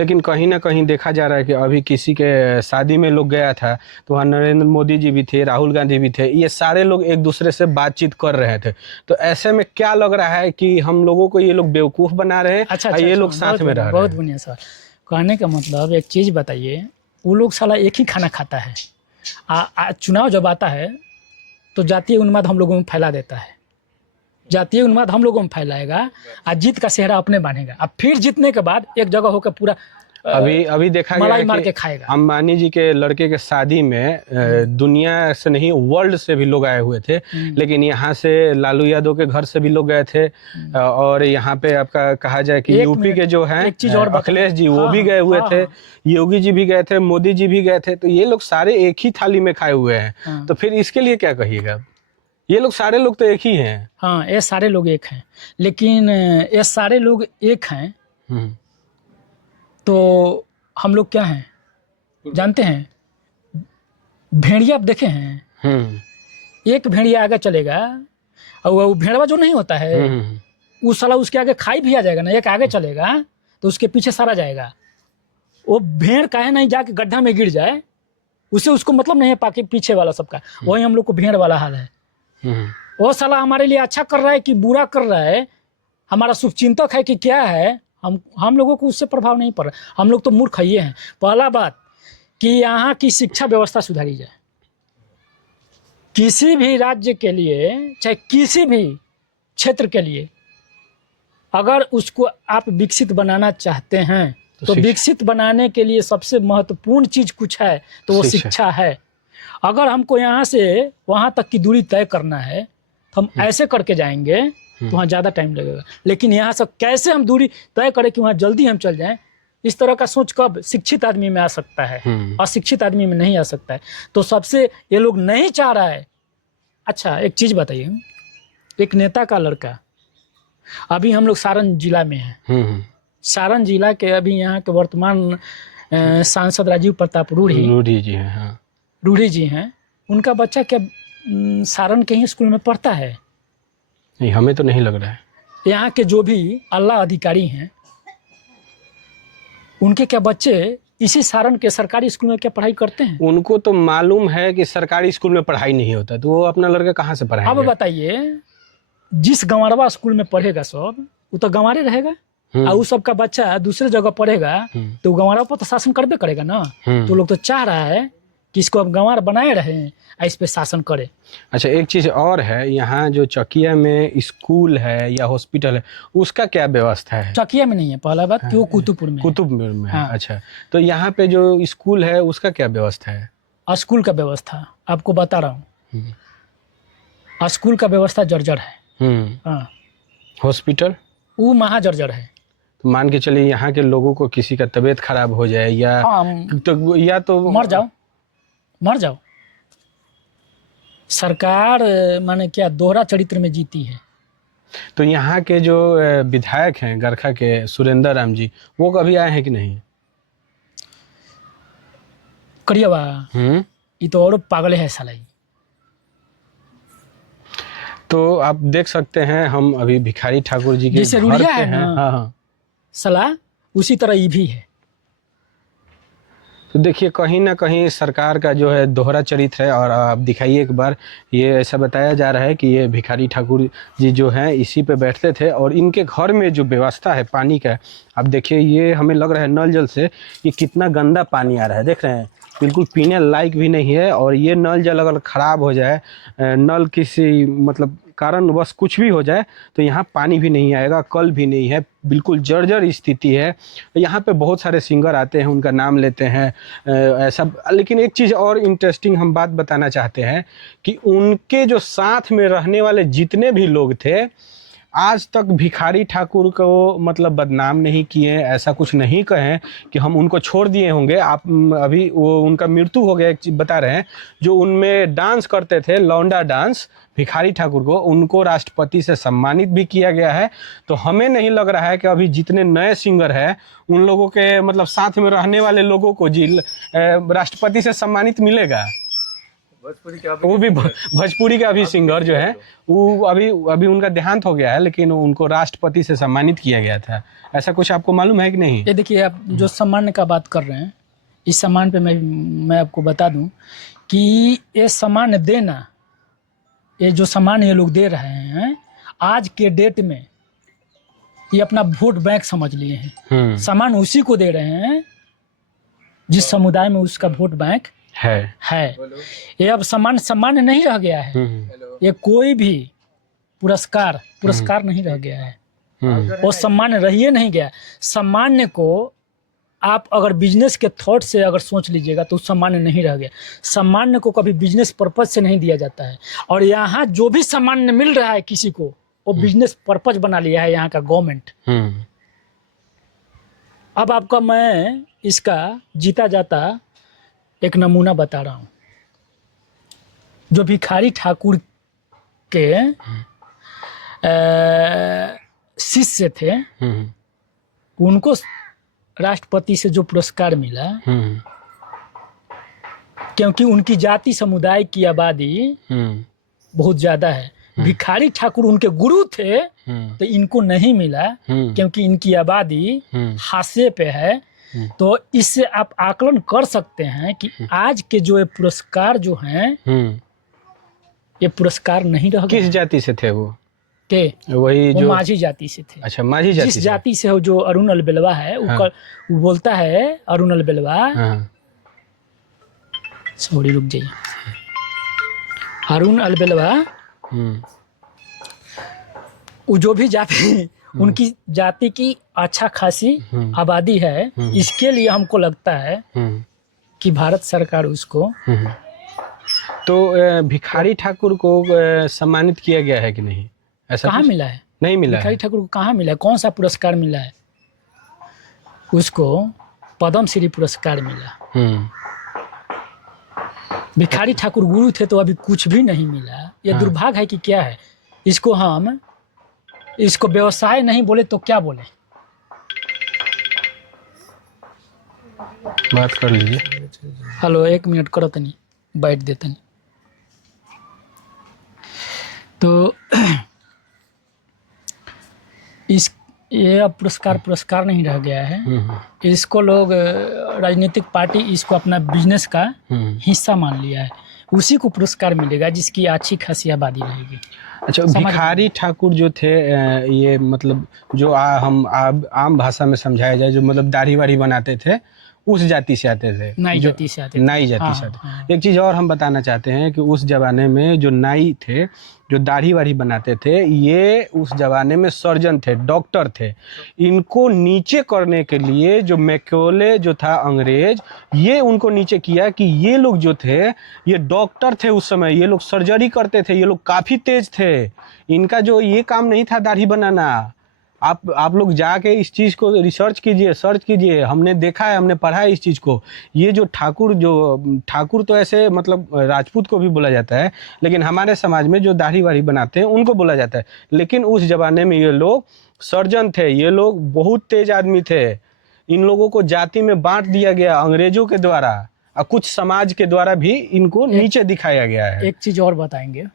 लेकिन कहीं ना कहीं देखा जा रहा है कि अभी किसी के शादी में लोग गया था तो वहाँ नरेंद्र मोदी जी भी थे, राहुल गांधी भी थे, ये सारे लोग एक दूसरे से बातचीत कर रहे थे। तो ऐसे में क्या लग रहा है कि हम लोगों को ये लोग बेवकूफ़ बना रहे हैं? अच्छा, ये लोग साथ में रह रहे बहुत हैं। बढ़िया सवाल। कहने का मतलब एक चीज़ बताइए, वो लोग साला एक ही खाना खाता है। चुनाव जब आता है तो जातीय उन्माद हम लोगों में फैला देता है, जातीय उन्माद हम लोगों में फैलाएगा, आज जीत का सेहरा अपने बांधेगा। अब फिर जीतने के बाद एक जगह होकर पूरा अभी देखा गया मलाई है मार कि के खाएगा। अंबानी जी के लड़के के शादी में दुनिया से नहीं वर्ल्ड से भी लोग आए हुए थे, लेकिन यहाँ से लालू यादव के घर से भी लोग गए थे। और यहाँ पे आपका कहा जाए कि यूपी के जो हैं अखिलेश जी, वो भी गए हुए थे, योगी जी भी गए थे, मोदी जी भी गए थे। तो ये लोग सारे एक ही थाली में खाए हुए हैं। तो फिर इसके लिए क्या कहिएगा? ये लोग सारे लोग तो एक ही हैं। हाँ, ये सारे लोग एक हैं, लेकिन ये सारे लोग एक हैं तो हम लोग क्या हैं जानते हैं? भेड़िया आप देखे हैं? एक भेड़िया आगे चलेगा और वो भेड़वा जो नहीं होता है वो साला उसके आगे खाई भी आ जाएगा ना। एक आगे चलेगा तो उसके पीछे सारा जाएगा। वो भेड़ काहे नहीं जाके गड्ढा में गिर जाए, उसे उसको मतलब नहीं है पाके पीछे वाला सबका। वही हम लोग को भेड़ वाला हाल है। वो साला हमारे लिए अच्छा कर रहा है कि बुरा कर रहा है, हमारा शुभचिंतक है कि क्या है, हम लोगों को उससे प्रभाव नहीं पड़ रहा। हम लोग तो मूर्ख ही हैं। पहला बात कि यहाँ की शिक्षा व्यवस्था सुधारी जाए। किसी भी राज्य के लिए, चाहे किसी भी क्षेत्र के लिए, अगर उसको आप विकसित बनाना चाहते हैं तो विकसित बनाने के लिए सबसे महत्वपूर्ण चीज कुछ है तो वो शिक्षा है। अगर हमको यहाँ से वहाँ तक की दूरी तय करना है तो हम ऐसे करके जाएंगे तो वहाँ ज़्यादा टाइम लगेगा। लेकिन यहाँ से कैसे हम दूरी तय करें कि वहाँ जल्दी हम चल जाएं, इस तरह का सोच कब शिक्षित आदमी में आ सकता है, अशिक्षित आदमी में नहीं आ सकता है। तो सबसे ये लोग नहीं चाह रहा है। अच्छा, एक चीज़ बताइए, एक नेता का लड़का, अभी हम लोग सारण जिला में हैं, सारण जिला के अभी यहाँ के वर्तमान सांसद राजीव प्रताप रूढ़ी जी हैं। हाँ, रूढ़ी जी हैं। उनका बच्चा क्या सारण के ही स्कूल में पढ़ता है? नहीं, हमें तो नहीं लग रहा है। यहाँ के जो भी आला अधिकारी हैं उनके क्या बच्चे इसी सारण के सरकारी स्कूल में क्या पढ़ाई करते हैं? उनको तो मालूम है कि सरकारी स्कूल में पढ़ाई नहीं होता, तो वो अपना लड़का कहाँ से पढ़ाएंगे? अब बताइए, जिस गंवारवा स्कूल में पढ़ेगा सब, वो तो गंवारे रहेगा। और उस सबका बच्चा दूसरे जगह पढ़ेगा तो गंवारा पर तो शासन करबे करेगा ना। तो लोग तो चाह रहा है कि इसको अब गंवार बनाए रहे, इस पे शासन करे। अच्छा, एक चीज़ और है, यहाँ जो चकिया में स्कूल है या हॉस्पिटल है, उसका क्या व्यवस्था है? चकिया में नहीं है, पहला बात कि वो कुतुबपुर में है। हाँ। अच्छा, तो यहाँ पे जो स्कूल है उसका क्या व्यवस्था है? स्कूल का व्यवस्था आपको बता रहा हूँ। स्कूल का व्यवस्था जर्जर है। हॉस्पिटल वो महाजर्जर है। तो मान के चलिए यहाँ के लोगों को किसी का तबीयत खराब हो जाए या तो मर जाओ। सरकार माने क्या दोहरा चरित्र में जीती है। तो यहाँ के जो विधायक हैं गरखा के सुरेंद्र राम जी, वो कभी आए हैं कि नहीं? करिएवा ये तो और पागल है साला। तो आप देख सकते हैं, हम अभी भिखारी ठाकुर जी के जैसे रूढ़िया है ना, हाँ, साला उसी तरह ये भी है। तो देखिए, कहीं ना कहीं सरकार का जो है दोहरा चरित्र है। और आप दिखाइए एक बार, ये ऐसा बताया जा रहा है कि ये भिखारी ठाकुर जी जो हैं इसी पे बैठते थे और इनके घर में जो व्यवस्था है पानी का, आप देखिए, ये हमें लग रहा है नल जल से ये कितना गंदा पानी आ रहा है, देख रहे हैं, बिल्कुल पीने लायक भी नहीं है। और ये नल जल अगर ख़राब हो जाए, नल किसी मतलब कारणवश कुछ भी हो जाए तो यहाँ पानी भी नहीं आएगा, कल भी नहीं है, बिल्कुल जर्जर स्थिति है। यहाँ पे बहुत सारे सिंगर आते हैं, उनका नाम लेते हैं ऐसा। लेकिन एक चीज़ और इंटरेस्टिंग हम बात बताना चाहते हैं कि उनके जो साथ में रहने वाले जितने भी लोग थे, आज तक भिखारी ठाकुर को मतलब बदनाम नहीं किए, ऐसा कुछ नहीं कहें कि हम उनको छोड़ दिए होंगे। आप अभी वो उनका मृत्यु हो गया, एक चीज़ बता रहे हैं, जो उनमें डांस करते थे लौंडा डांस भिखारी ठाकुर को, उनको राष्ट्रपति से सम्मानित भी किया गया है। तो हमें नहीं लग रहा है कि अभी जितने नए सिंगर हैं उन लोगों के मतलब साथ में रहने वाले लोगों को जी राष्ट्रपति से सम्मानित मिलेगा। वो भी भोजपुरी का अभी सिंगर जो है वो अभी उनका देहांत हो गया है, लेकिन उनको राष्ट्रपति से सम्मानित किया गया था। ऐसा कुछ आपको मालूम है कि नहीं? ये देखिए, आप जो सम्मान का बात कर रहे हैं, इस सम्मान पे मैं आपको बता दूं कि ये सम्मान देना, ये जो सम्मान ये लोग दे रहे हैं आज के डेट में, ये अपना वोट बैंक समझ लिए हैं। सम्मान उसी को दे रहे हैं जिस समुदाय में उसका वोट बैंक है। ये अब सम्मान नहीं रह गया है। ये कोई भी पुरस्कार नहीं रह गया है। वो सम्मान रहिए नहीं गया। सम्मान को आप अगर बिजनेस के थॉट से अगर सोच लीजिएगा तो सम्मान नहीं रह गया। सम्मान को कभी बिजनेस पर्पज से नहीं दिया जाता है, और यहाँ जो भी सम्मान मिल रहा है किसी को, वो बिजनेस पर्पज बना लिया है यहाँ का गवर्नमेंट। अब आपका मैं इसका जीता जाता एक नमूना बता रहा हूँ। जो भिखारी ठाकुर के शिष्य थे, उनको राष्ट्रपति से जो पुरस्कार मिला, क्योंकि उनकी जाति समुदाय की आबादी बहुत ज्यादा है। भिखारी ठाकुर उनके गुरु थे, तो इनको नहीं मिला क्योंकि इनकी आबादी हाशिए पे है। तो इससे आप आकलन कर सकते हैं कि आज के जो ये पुरस्कार जो हैं, ये पुरस्कार नहीं रह गए। किस जाति से थे वो? के वही वो जो माझी जाति से थे। अच्छा, माझी जाति जिस जाति से हो, जो अरुण अलबेलवा है, वो बोलता है अरुण अलबेलवा। सॉरी, रुक जाइए। अरुण अलबेलवा वो जो भी जाति, उनकी जाति की अच्छा खासी आबादी है। इसके लिए हमको लगता है कि भारत सरकार उसको तो भिखारी ठाकुर को सम्मानित किया गया है कि नहीं? ऐसा कहाँ मिला है? नहीं मिला। भिखारी ठाकुर को कहाँ मिला है? कौन सा पुरस्कार मिला है? उसको पद्म श्री पुरस्कार मिला। भिखारी ठाकुर गुरु थे तो अभी कुछ भी नहीं मिला। ये दुर्भाग्य है कि क्या है। इसको व्यवसाय नहीं बोले तो क्या बोले? बात कर लीजिए। हेलो, 1 मिनट करो तनी, बैठ दे तनी। तो ये अब पुरस्कार नहीं रह गया है। इसको लोग राजनीतिक पार्टी इसको अपना बिजनेस का हिस्सा मान लिया है। उसी को पुरस्कार मिलेगा जिसकी अच्छी खासी आबादी रहेगी। अच्छा, भिखारी ठाकुर जो थे, ये मतलब जो हम आम भाषा में समझाया जाए, जो मतलब दाढ़ी वाड़ी बनाते थे, उस जाति से आते थे। नाई जाति से आते थे। नाई जाति से आते। एक चीज़ और हम बताना चाहते हैं कि उस जमाने में जो नाई थे, जो दाढ़ी वाड़ी बनाते थे, ये उस जमाने में सर्जन थे, डॉक्टर थे। इनको नीचे करने के लिए जो मैक्योले जो था अंग्रेज, ये उनको नीचे किया कि ये लोग जो थे, ये डॉक्टर थे उस समय, ये लोग सर्जरी करते थे, ये लोग काफ़ी तेज थे। इनका जो ये काम नहीं था दाढ़ी बनाना। आप लोग जाके इस चीज़ को रिसर्च कीजिए, सर्च कीजिए। हमने देखा है, हमने पढ़ा है इस चीज़ को। ये जो ठाकुर तो ऐसे मतलब राजपूत को भी बोला जाता है, लेकिन हमारे समाज में जो दाढ़ी वाड़ी बनाते हैं उनको बोला जाता है। लेकिन उस ज़माने में ये लोग सर्जन थे, ये लोग बहुत तेज आदमी थे। इन लोगों को जाति में बांट दिया गया अंग्रेजों के द्वारा, और कुछ समाज के द्वारा भी इनको नीचे दिखाया गया है। एक चीज़ और बताएंगे।